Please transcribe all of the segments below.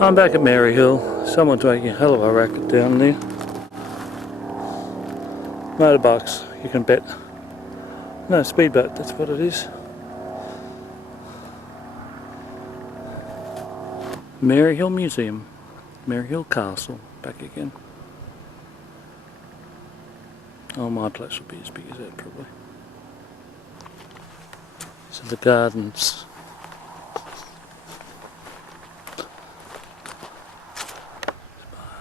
I'm back at Maryhill. Someone's making a hell of a racket down there. Motorbikes, you can bet. No, speedboat, that's what it is. Maryhill Museum. Maryhill Castle. Back again. Oh, my place will be as big as that probably. So the gardens.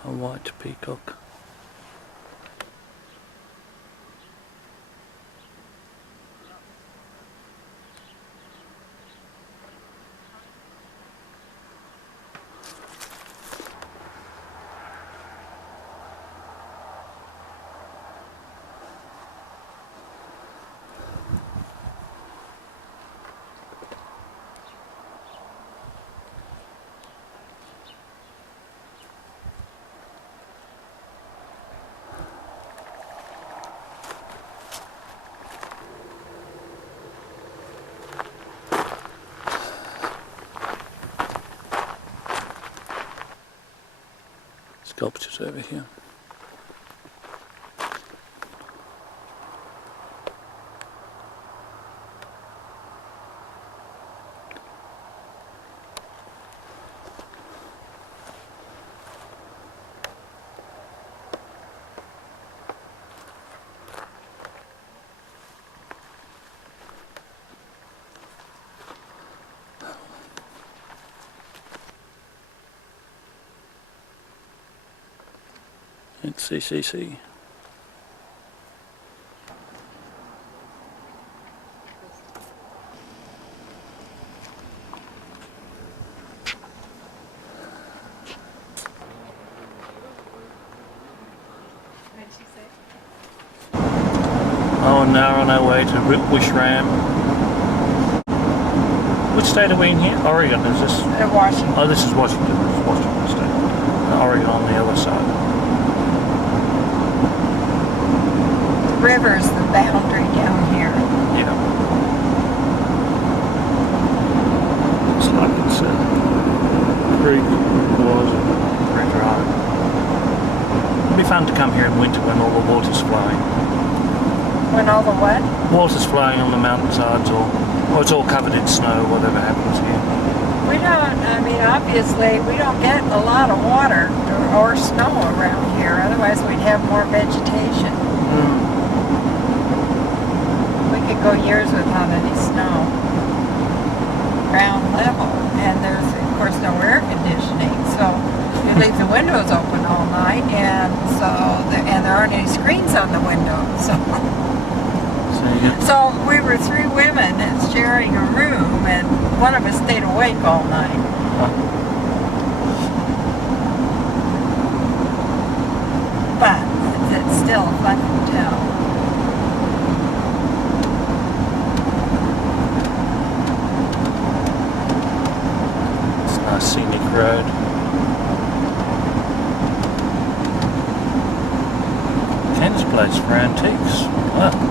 A white peacock. Sculptures over here. It's CCC. Oh, now on our way to Wishram. Which state are we in here? Oregon, is this? Washington. Oh, this is Washington. This is Washington State. Oregon on the other side. River's the boundary down here. Yeah. Looks like it's a creek was very dry. It'd be fun to come here in winter when all the water's flowing. When all the what? Water's flowing on the mountainsides or it's all covered in snow, whatever happens here. We don't, I mean, obviously we don't get a lot of water or snow around here, otherwise we'd have more vegetation. We could go years without any snow. Ground level, and there's of course no air conditioning, so you leave the windows open all night, and there aren't any screens on the windows. So we were three women sharing a room, and one of us stayed awake all night. But it's still a fun hotel. It's a nice scenic road. Ken's place for antiques. Wow.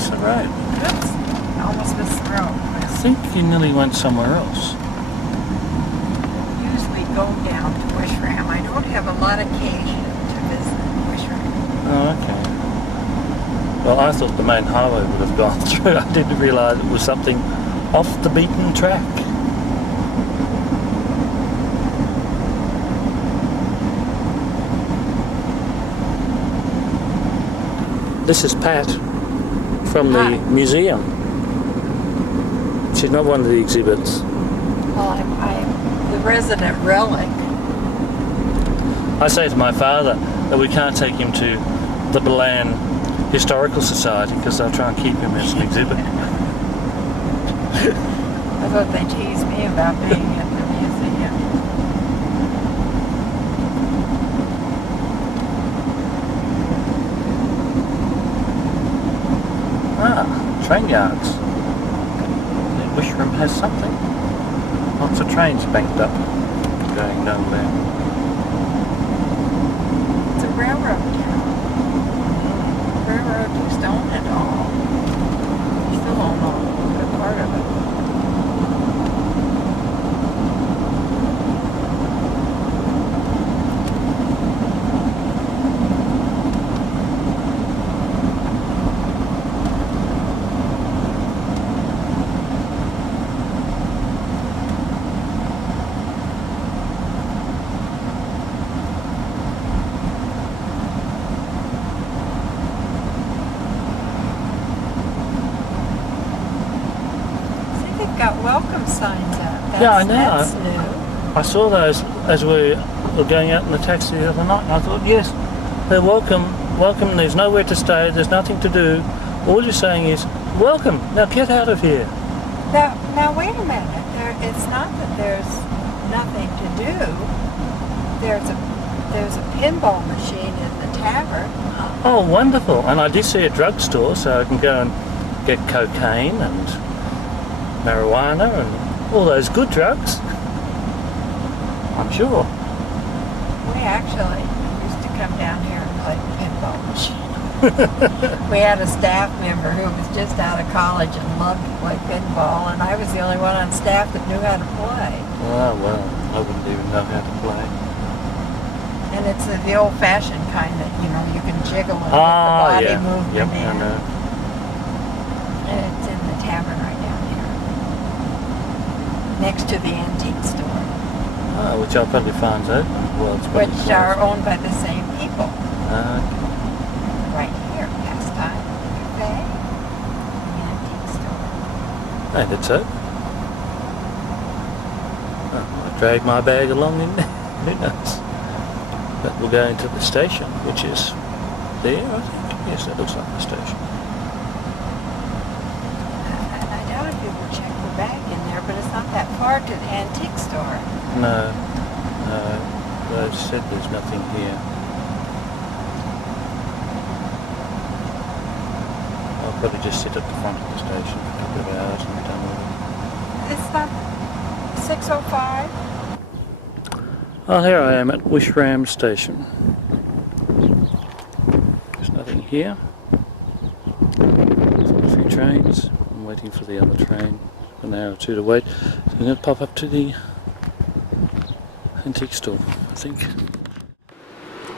The road. Oops, almost missed the road. I think you nearly went somewhere else. Usually go down to Wishram. I don't have a lot of occasion to visit Wishram. Oh, okay. Well, I thought the main highway would have gone through. I didn't realise it was something off the beaten track. This is Pat. From the museum. She's not one of the exhibits. Well, I'm the resident relic. I say to my father that we can't take him to the Belen Historical Society because they'll try and keep him as an exhibit. I thought they teased me about being at the museum. Train yards. Wishram has something. Lots of trains banked up, going nowhere. It's a railroad town. Railroad to Stone. signs up. Yeah, I know. That's new. I saw those as we were going out in the taxi the other night, and I thought, yes, they're welcome, there's nowhere to stay, there's nothing to do. All you're saying is, welcome, now get out of here. Now wait a minute. It's not that there's nothing to do. There's a pinball machine in the tavern. Oh, wonderful. And I did see a drugstore, so I can go and get cocaine and marijuana and all those good drugs. I'm sure. We actually used to come down here and play the pinball machine. We had a staff member who was just out of college and loved to play pinball, and I was the only one on staff that knew how to play. Oh, well, I wouldn't even know how to play. And it's the old-fashioned kind that, you can jiggle and get the body movement Yep, in. I know. And it's in the tavern right down here, next to the antique store. Oh, which I'll probably find out. Well, it's probably Which are owned by the same people. Okay. Right here, Pastime Cafe, the antique store. And it's open. Oh, I dragged my bag along in there. Who knows? But we'll go into the station, which is there, I think. Yes, that looks like the station. I doubt if people check the bag in there, but it's not that far to the antique store. No, they said there's nothing here. I'll probably just sit at the front of the station for a couple of hours and be done with it. It's not 6:05. Oh, here I am at Wishram Station. There's nothing here. A few trains. I'm waiting for the other train. An hour or two to wait. So I'm going to pop up to the antique store, I think.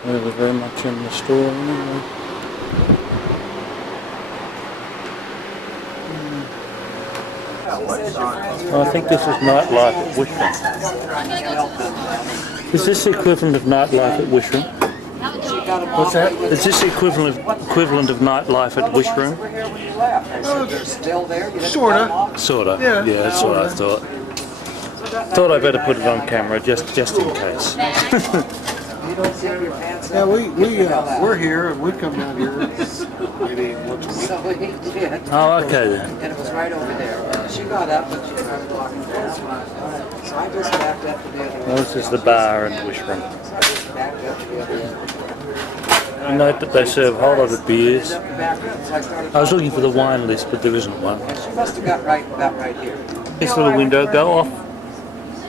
They're very much in the store anyway. I think this is nightlife at Wishram. Is this the equivalent of nightlife at Wishram? What's that? Is this the equivalent of nightlife at Wishram? Sorta. Yeah, that's what I thought. Thought I better put it on camera just in case. Yeah, we're here and we come down here maybe once a week. Oh, okay then. And it was right over there. She got up and she started walking down. So I just backed up to the other Well, this is the bar in Wishram. backed up to the other end. You note that they serve a whole lot of beers. Up the back room, so I started I was looking for the wine list, but there isn't one. She must have got about right here. This little window go off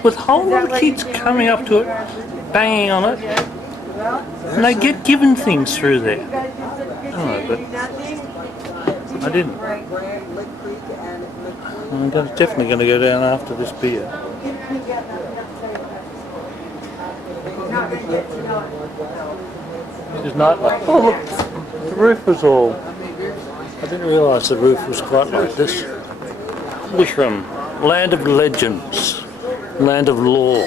with a whole lot of kids coming up to it, banging on it, and they get given things through there. Oh, but I didn't. I'm definitely going to go down after this beer. It's not like, oh look, the roof was all, I didn't realise the roof was quite like this. Wishram, land of legends, land of law.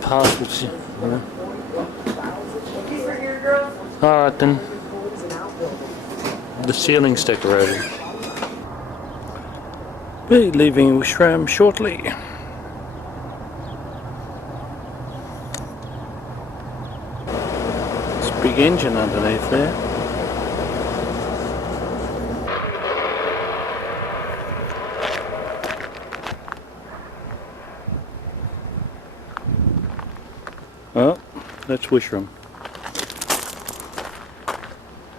Past which, you know. Alright then, the ceiling's decorated. We'll be leaving Wishram shortly. There's a big engine underneath there. Oh, that's Wishram.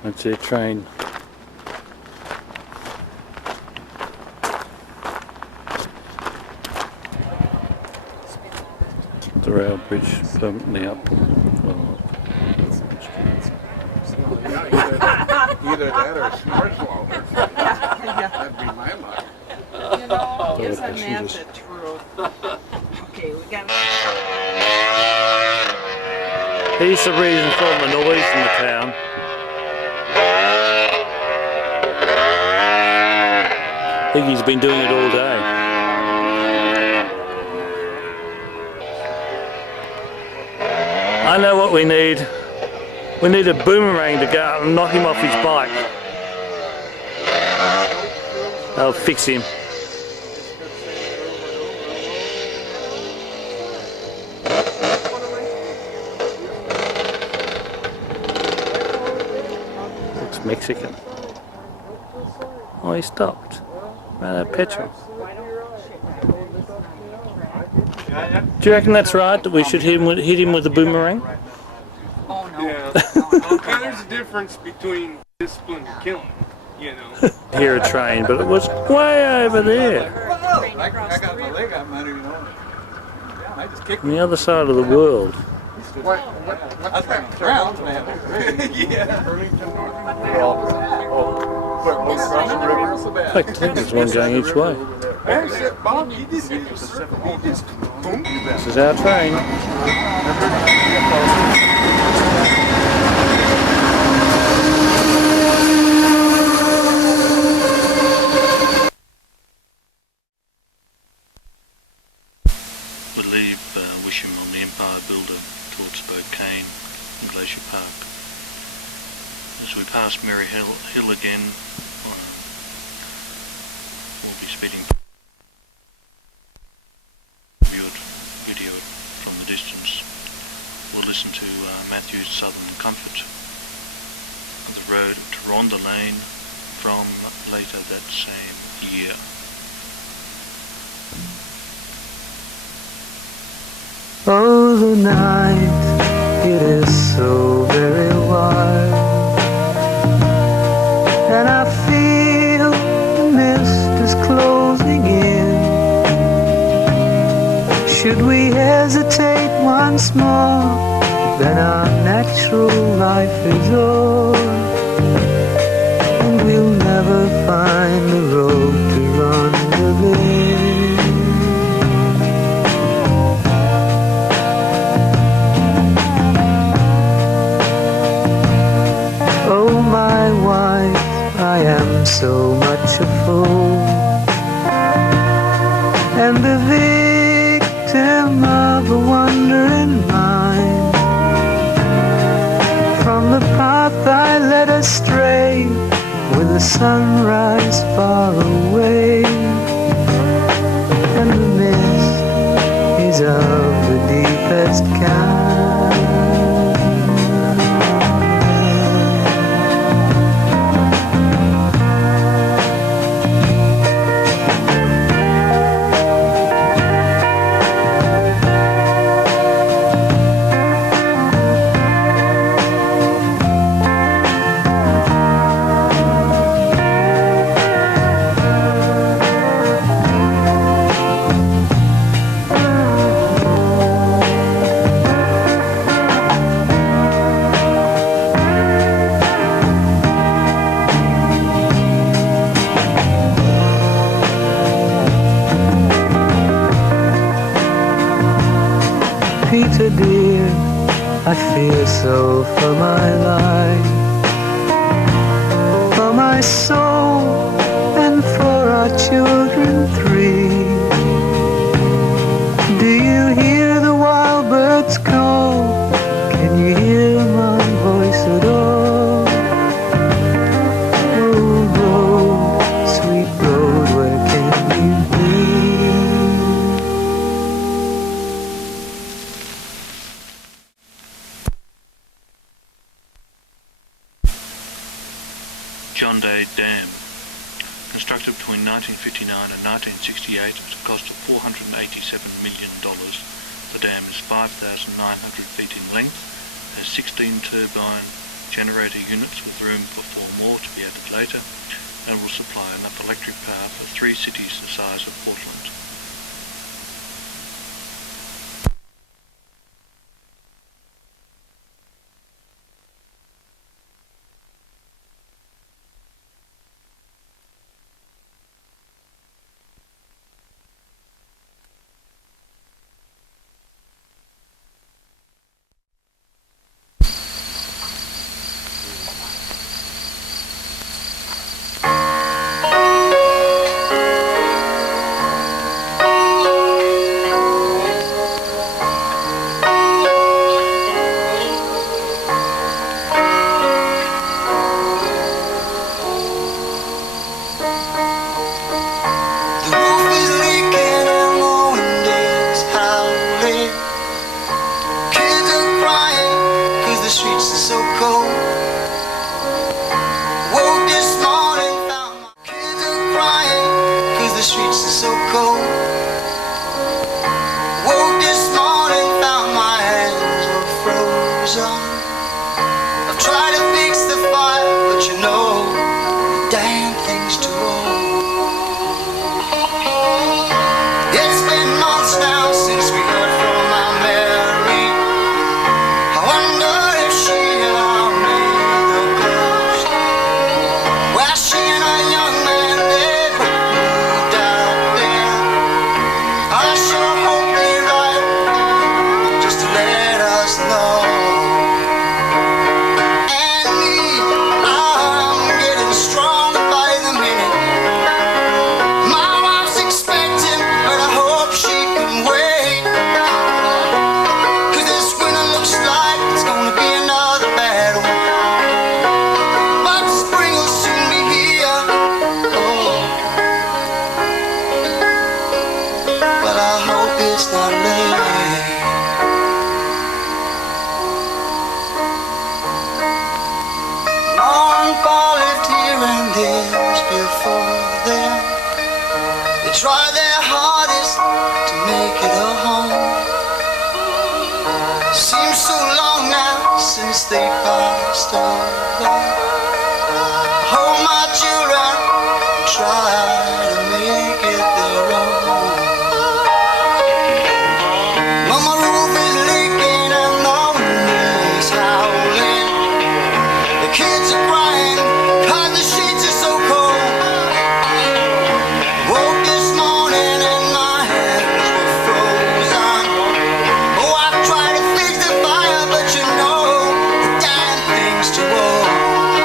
That's their train. The rail bridge permanently up. Well, Either that or smart wallet. That'd be my luck. You know, isn't that that the truth? Okay, we got. he's the reason for all the noise in the town. I think he's been doing it all day. I know what we need. We need a boomerang to go out and knock him off his bike. I'll fix him. It's Mexican. Oh, he stopped. Ran out of petrol. Do you reckon that's right, that we should hit him with a boomerang? Oh no. Yeah. Well, there's a difference between discipline and killing, you know. Hear a train, but it was way over there. I got my leg out, man, you know. I just kicked On the other side of the world. That's right. Ground, man. Yeah. In fact, there's one going each way. Bob, you just boom. This is our train. We leave Wishram on the Empire Builder towards Spokane and Glacier Park. As we pass Maryhill Hill again, we'll be speeding. Video it from the distance. We'll listen to Matthew's Southern Comfort of the road to Ronderlain from later that same year. Oh, the night, it is so very wild, and I feel the mist is closing in. Should we hesitate once more, then our natural life is o'er, and we'll never find the road to Ronderlain. Oh, my wife, I am so much a fool, and the victim of a wandering mind. From the path I led astray, with the sunrise far away, and the mist is of the deepest kind. Peter dear, I fear so for my life, for my soul, and for our children three. Do you hear the wild birds call? Can you hear my voice at all? Oh, road, sweet road, where can you be? John Day Dam, constructed between 1959 and 1968 at a cost of $487 million. The dam is 5,900 feet in length, has 16 turbine generator units with room for 4 more to be added later, and will supply enough electric power for 3 cities the size of Portland. The streets are so cold. for them. They try their hardest to make it a home. Seems so long now since they passed away. Hold my children, try to make it their own. Mama roof is leaking and the wind is howling. The kids are crying 'cause the sheets are so cold. Woke this morning and my hands were frozen. Oh, I tried to fix the fire, but you know the damn thing's too old.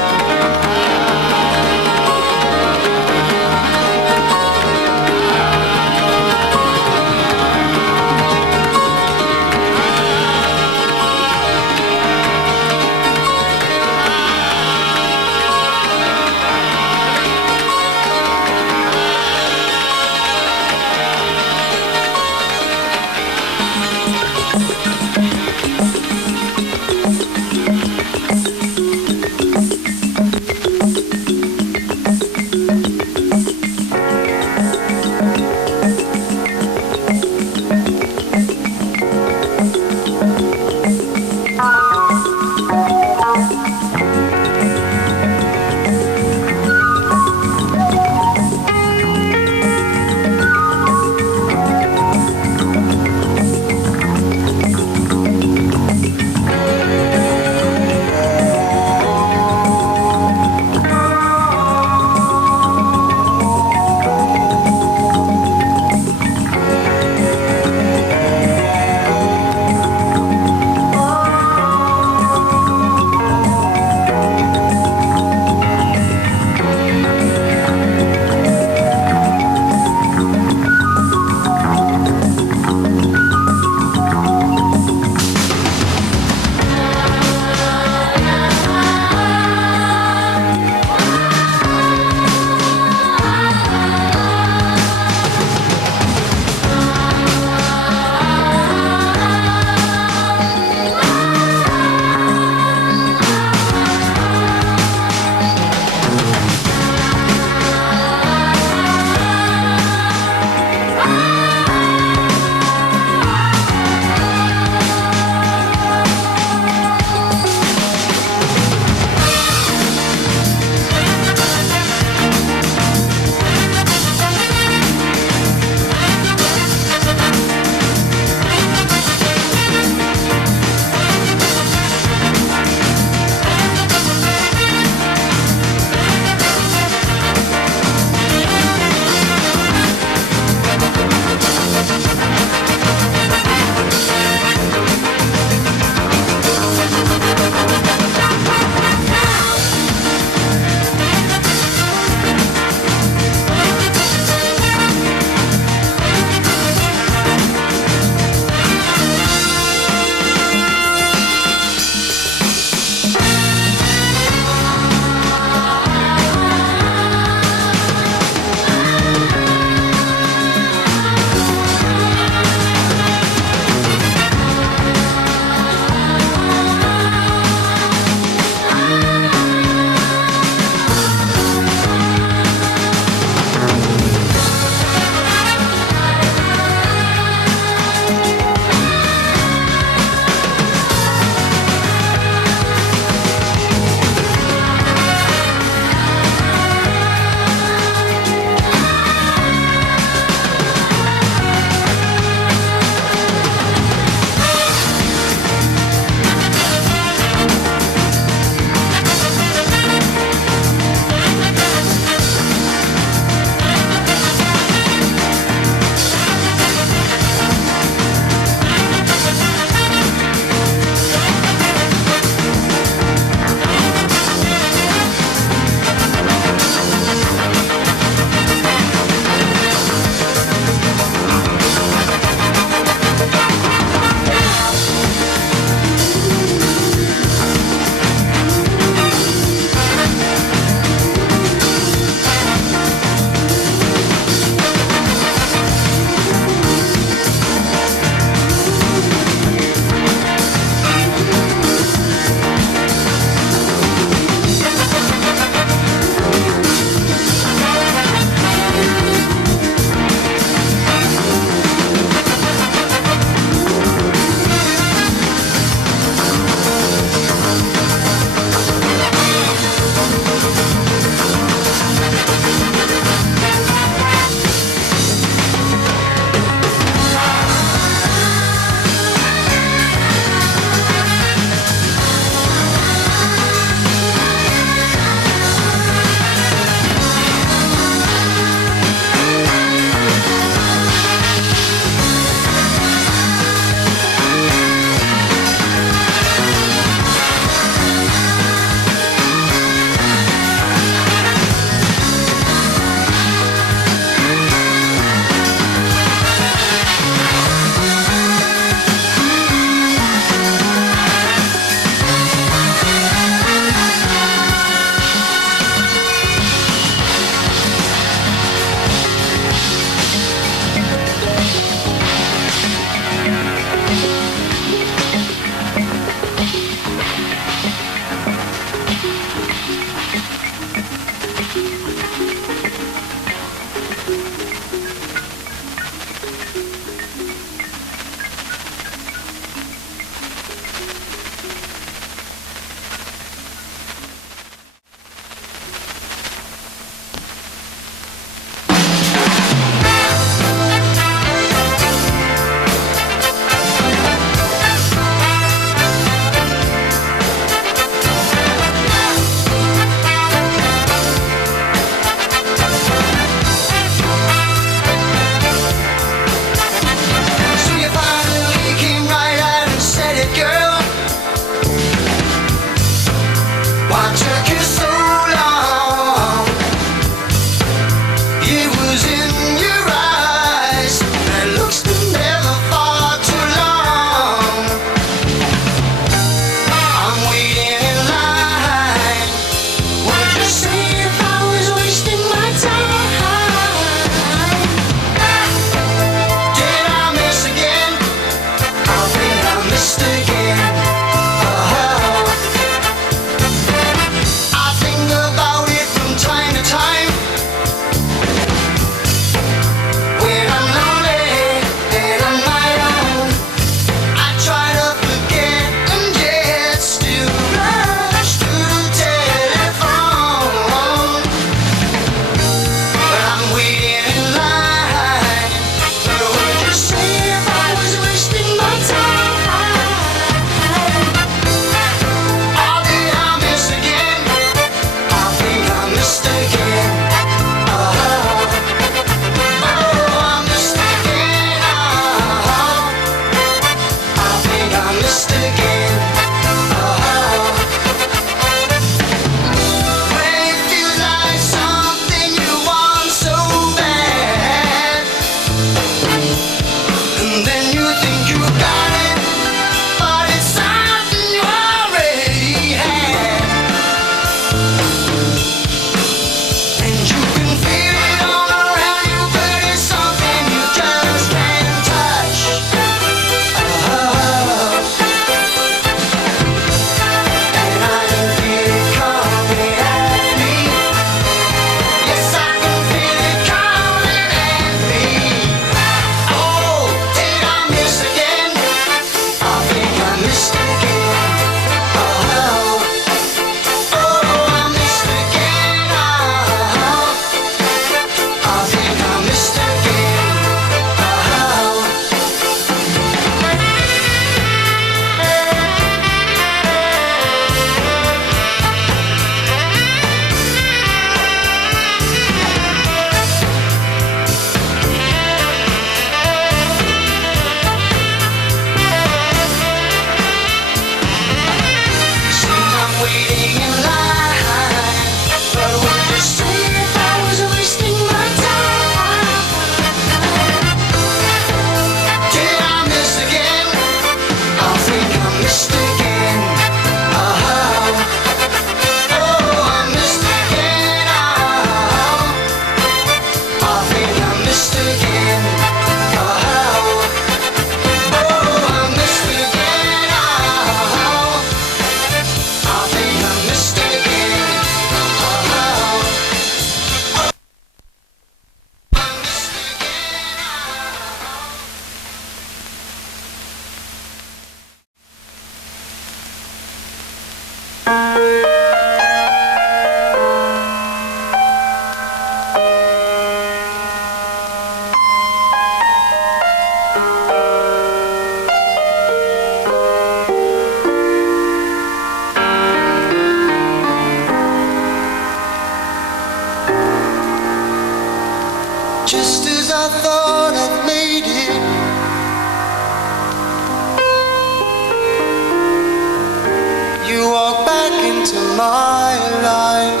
into my life,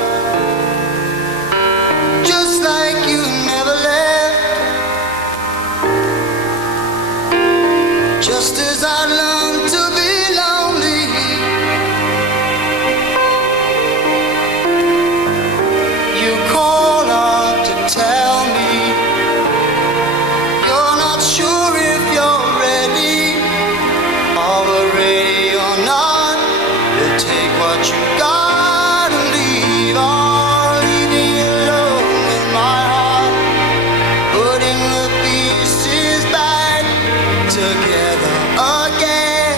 just like you never left. Just as I learned to be lonely, you call up to tell me you're not sure if you're ready, or we're ready or not. We'll take what you got and leave, or leave me alone with my heart, putting the pieces back together again.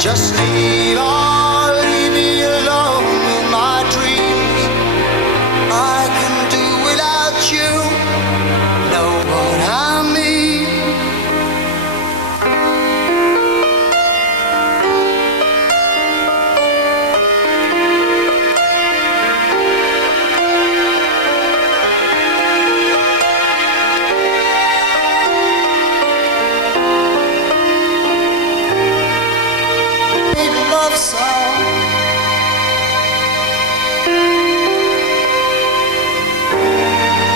Just leave, or leave me alone with my dreams. I can do without you, know what I mean. Made a love song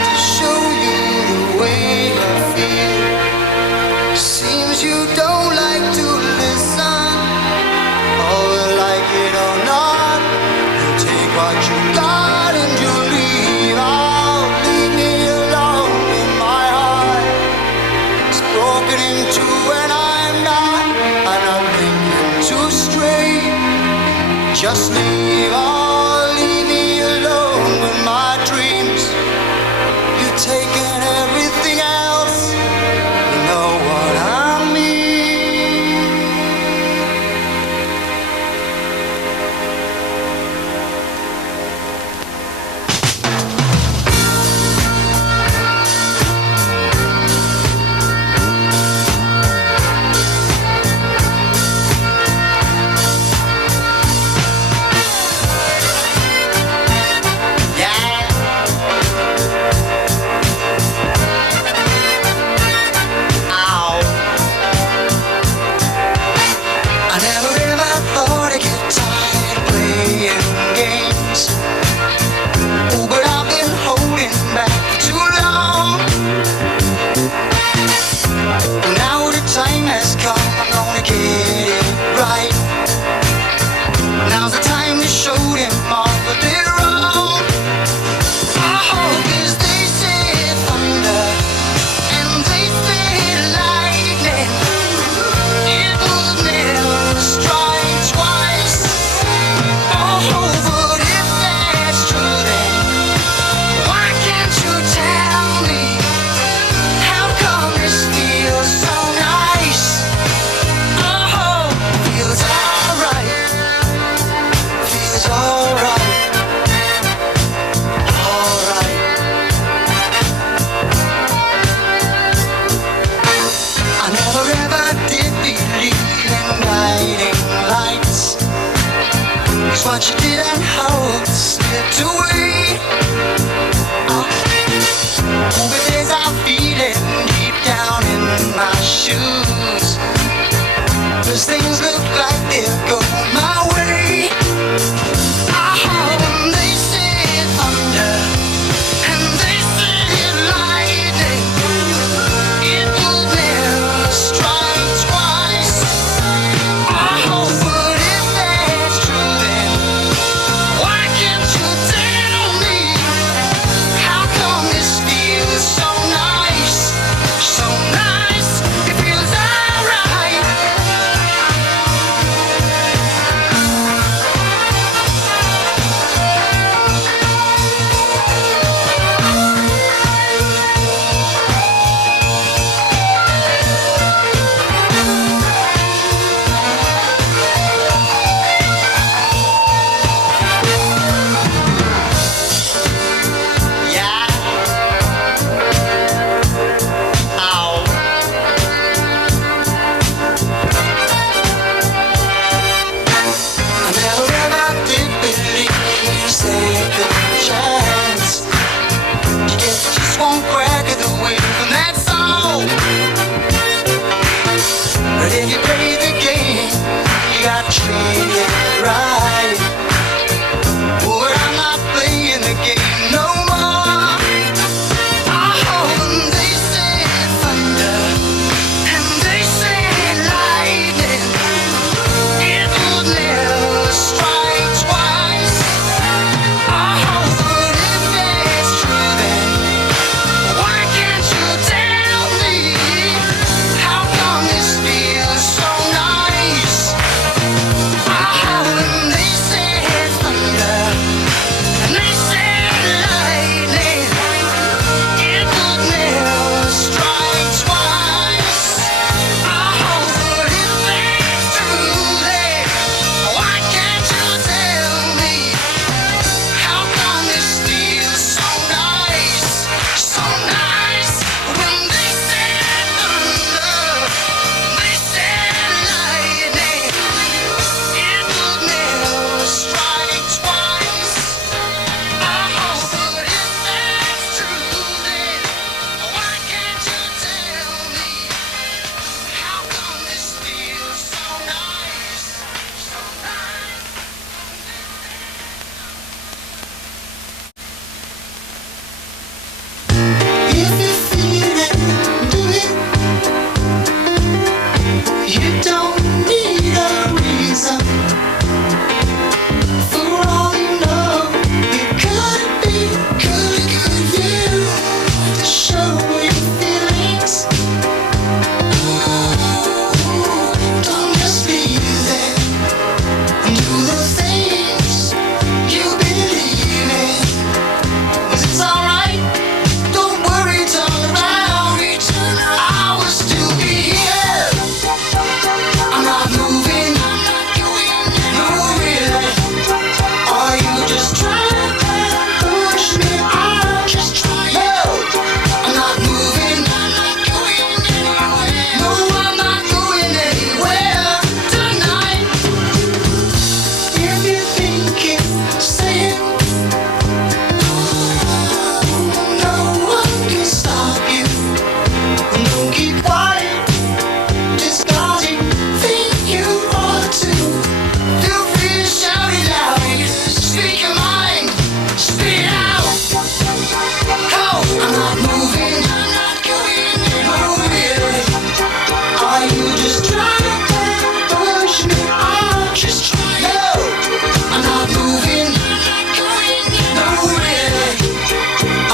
to show you the way I feel. Seems you don't like to listen, or like it or not. You take what you got and you leave out. Leave me alone with my heart. It's broken in two and I'm not thinking too straight. Just leave, or leave me alone with my dreams. You've taken everything else, you know what I mean. Ow. I never ever thought I'd get tired playing games. Oh, but I've been holding back for too long. Now the time has come, I'm gonna get it right. Now's the time to show them all that they're wrong. Oh, 'cause they say thunder and they say lightning, it will never strike twice. Oh, but if that's true, then why can't you tell me how come this feels so nice? Oh, feels alright, feels alright, alright. I never ever did believe in guiding lights. 'Cause what you didn't hold slipped away. Oh, but there's a feeling deep down in my shoes. 'Cause things look like they'll go my way. Oh, and they say thunder and they say lightning, it will never strike twice. Oh, but if that's true, then why can't you tell You don't need a reason. For all you know, it could be you to show your feelings. Don't just be there and do the things you believe in. 'Cause it's alright, don't worry, turn around. I will still be here. I'm not moving, no really. Are you just trying to push me out? Just trying. No, I'm not moving, no, I'm not going anywhere tonight. If you think it's saying no one can stop you, don't keep quiet. Just 'cause you think you ought to. Feel free to shout it out. Speak your mind, spit it out. Oh, I'm not moving, no really. Are you just trying to push me out? Just trying. No, I'm not moving, no really.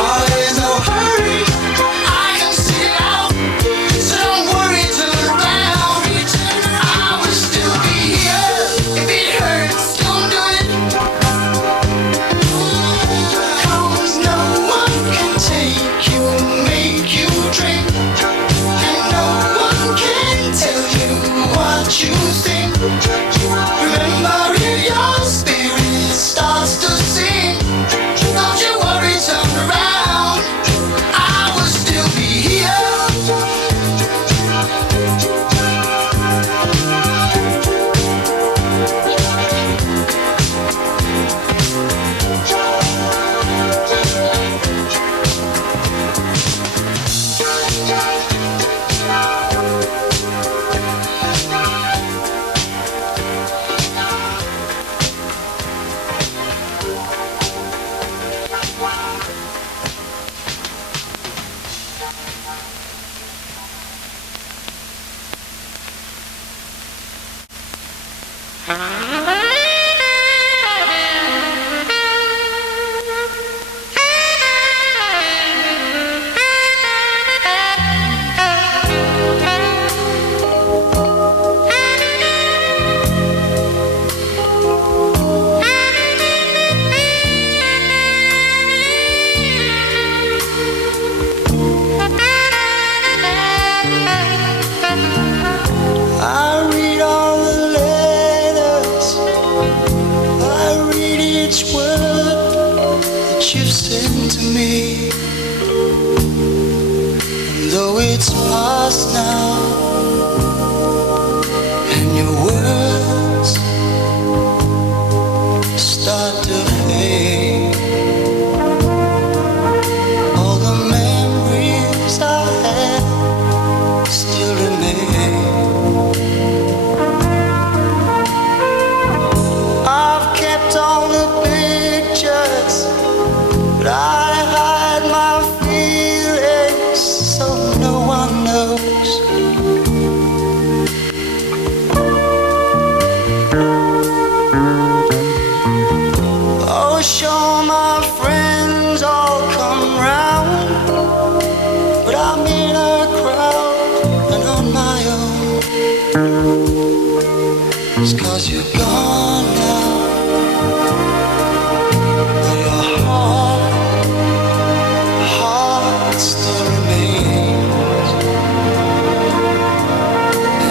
Oh, there's no hurry, I can sit it out. So don't worry, turn around. I will still be here. If it hurts, don't do it. 'Cause no one can take you, make you drink. And no one can tell you what you think. Remember, if your spirit starts to sing, don't you worry, turn around. I will still be here. I read all the letters, I read each word that you've sent to me. And though it's past now, and your words start to fade, all the memories I had still remain. I've kept all the pictures, but I hide my feelings so no one knows. Oh, sure, my friends all come round, but I'm in a crowd and on my own. It's 'cause you're gone now. But your heart still remains.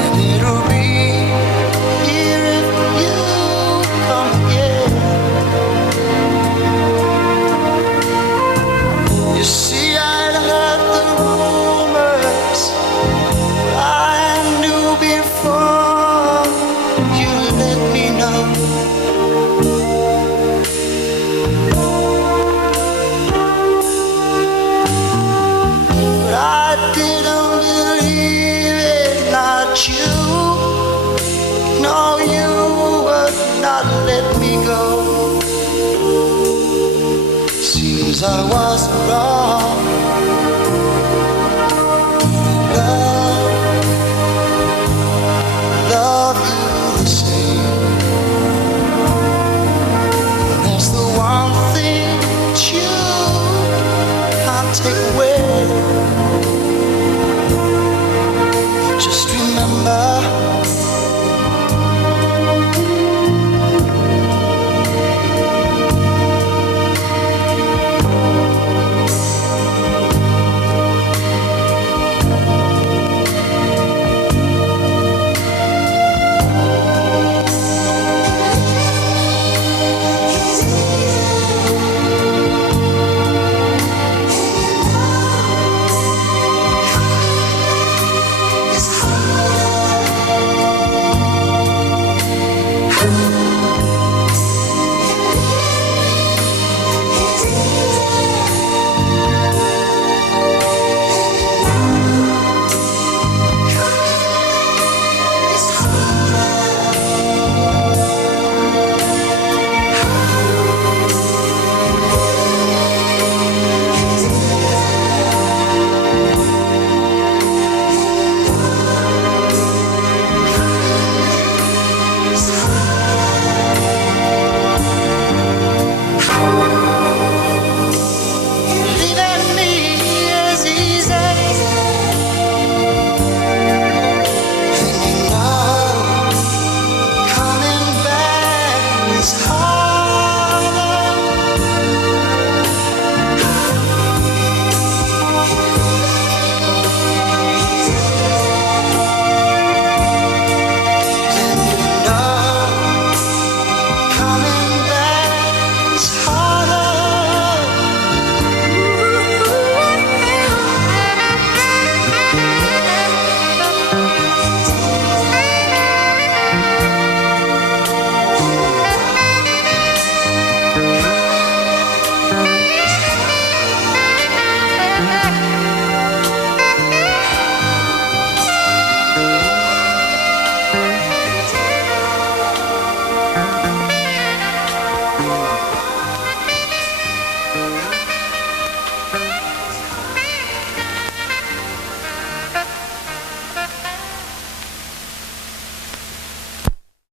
And it'll be here if you come again. You see, I'd heard the rumors, but I knew before you let me know. But I didn't believe it, not you. No, you would not let me go. Seems I was wrong.